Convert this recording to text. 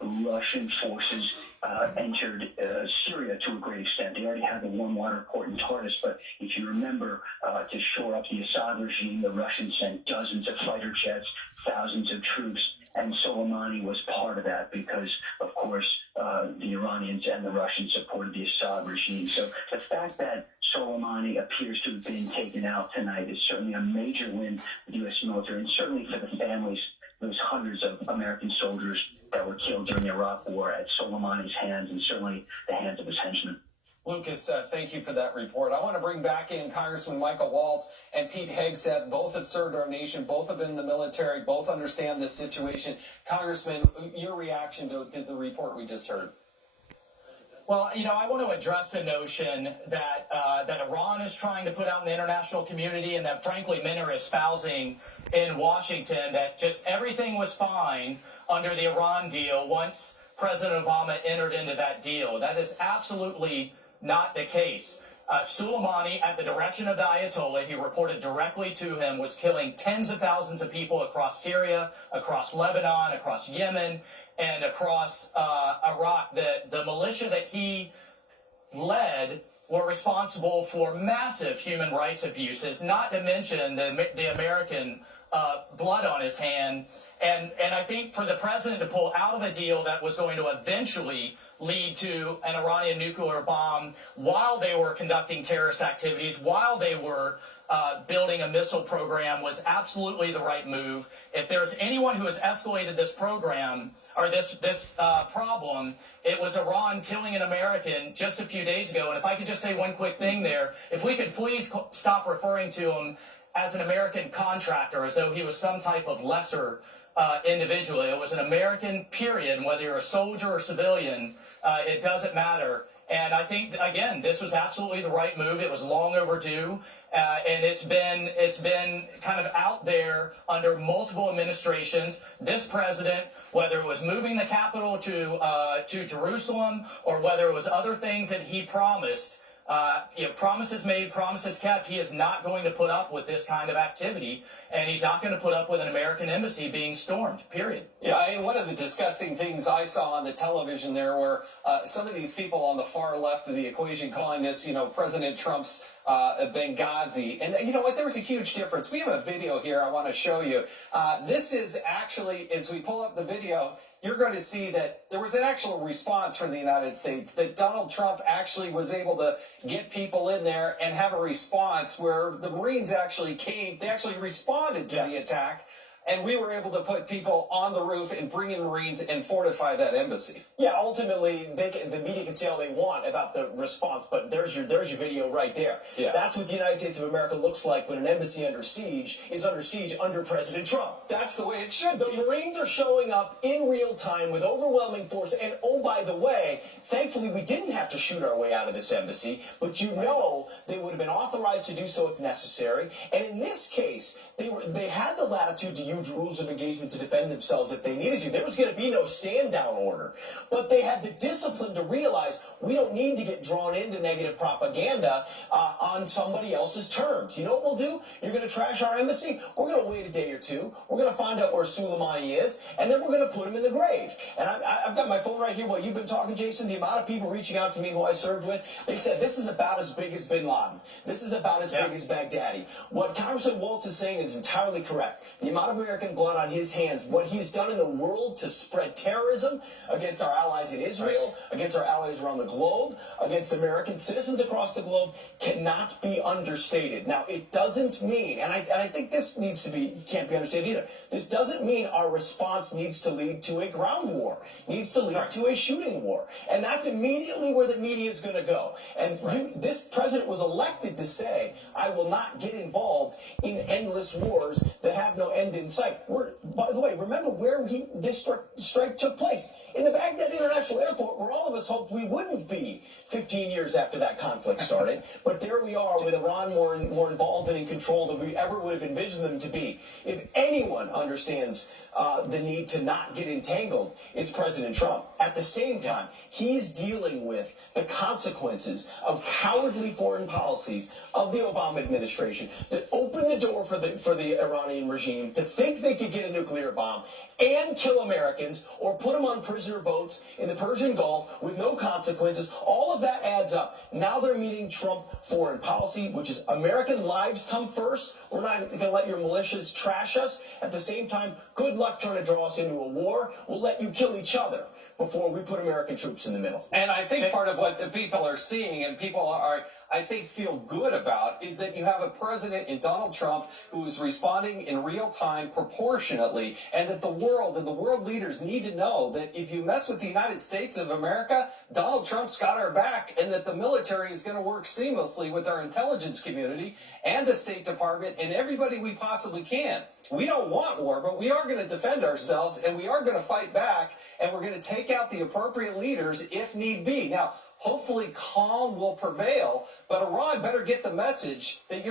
Russian forces entered Syria to a great extent. They already had the warm water port in Tartus, but if you remember, to shore up the Assad regime, the Russians sent dozens of fighter jets, thousands of troops, and Soleimani was part of that because, of course, the Iranians and the Russians supported the Assad regime. So the fact that Soleimani appears to have been taken out tonight is certainly a major win for the U.S. military, and certainly for the families, those hundreds of American soldiers that were killed during the Iraq War at Soleimani's hands, and certainly the hands of his henchmen. Lucas, thank you for that report. I want to bring back in Congressman Michael Waltz and Pete Hegseth. Both have served our nation. Both have been in the military. Both understand this situation. Congressman, your reaction to the report we just heard. Well, I want to address the notion that that Iran is trying to put out in the international community, and that, frankly, many are espousing in Washington, that just everything was fine under the Iran deal once President Obama entered into that deal. That is absolutely not the case. Soleimani, at the direction of the Ayatollah, he reported directly to him, was killing tens of thousands of people across Syria, across Lebanon, across Yemen, and across Iraq. The militia that he led were responsible for massive human rights abuses, not to mention the American blood on his hand. And I think for the president to pull out of a deal that was going to eventually lead to an Iranian nuclear bomb while they were conducting terrorist activities, while they were building a missile program, was absolutely the right move. If there's anyone who has escalated this program or this problem, it was Iran killing an American just a few days ago. And if I could just say one quick thing there, if we could please stop referring to him as an American contractor, as though he was some type of lesser individual. It was an American, period. And whether you're a soldier or civilian, it doesn't matter. And I think, again, this was absolutely the right move. It was long overdue, and it's been kind of out there under multiple administrations. This president, whether it was moving the capital to Jerusalem or whether it was other things that he promised, promises made, promises kept, he is not going to put up with this kind of activity, and he's not going to put up with an American embassy being stormed, period. Yeah, and one of the disgusting things I saw on the television there were some of these people on the far left of the equation calling this, President Trump's Benghazi. And you know what? There was a huge difference. We have a video here I want to show you. This is actually, as we pull up the video, you're going to see that there was an actual response from the United States, that Donald Trump actually was able to get people in there and have a response where the Marines actually came, they actually responded to the attack, and we were able to put people on the roof and bring in Marines and fortify that embassy. Yeah, ultimately, the media can say all they want about the response, but there's your video right there. Yeah. That's what the United States of America looks like when an embassy is under siege under President Trump. That's the way it should be. The Marines are showing up in real time with overwhelming force, and oh, by the way, thankfully we didn't have to shoot our way out of this embassy, but they would have been authorized to do so if necessary, and in this case, they had the latitude to use rules of engagement to defend themselves if they needed to. There was going to be no stand-down order. But they had the discipline to realize we don't need to get drawn into negative propaganda on somebody else's terms. You know what we'll do? You're going to trash our embassy? We're going to wait a day or two. We're going to find out where Soleimani is, and then we're going to put him in the grave. And I've got my phone right here while you've been talking, Jason. The amount of people reaching out to me who I served with, they said this is about as big as bin Laden. This is about as big as Baghdadi. What Congressman Waltz is saying is entirely correct. The amount of American blood on his hands, what he's done in the world to spread terrorism against our allies in Israel, against our allies around the globe, against American citizens across the globe, cannot be understated. Now, it doesn't mean, and I think this can't be understated either, this doesn't mean our response needs to lead to a ground war, needs to lead to a shooting war. And that's immediately where the media is going to go. And this president was elected to say, I will not get involved in endless wars that have no end in sight. By the way, remember where this strike took place? In the Baghdad International Airport, where all of us hoped we wouldn't be 15 years after that conflict started. But there we are with Iran more involved and in control than we ever would have envisioned them to be. If anyone understands the need to not get entangled, it's President Trump. At the same time, he's dealing with the consequences of cowardly foreign policies of the Obama administration that opened the door for the Iranian regime to think they could get a nuclear bomb and kill Americans or put them on prison prisoner boats in the Persian Gulf with no consequences. All of that adds up. Now they're meeting Trump foreign policy, which is American lives come first. We're not going to let your militias trash us. At the same time, good luck trying to draw us into a war. We'll let you kill each other before we put American troops in the middle. And I think part of what the people are seeing and people are, I think, feel good about is that you have a president in Donald Trump who is responding in real time proportionately, and that the world and the world leaders need to know that if you mess with the United States of America, Donald Trump's got our back, and that the military is going to work seamlessly with our intelligence community and the State Department and everybody we possibly can. We don't want war, but we are going to defend ourselves, and we are going to fight back, and we're going to take out the appropriate leaders if need be. Now, hopefully calm will prevail, but Iran better get the message that you're